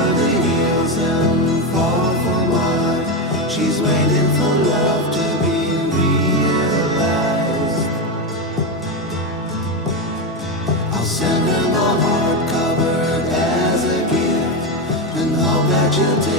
over the hills and far from mine. She's waiting for love to be realized. I'll send her my heart covered as a gift and hope that you'll take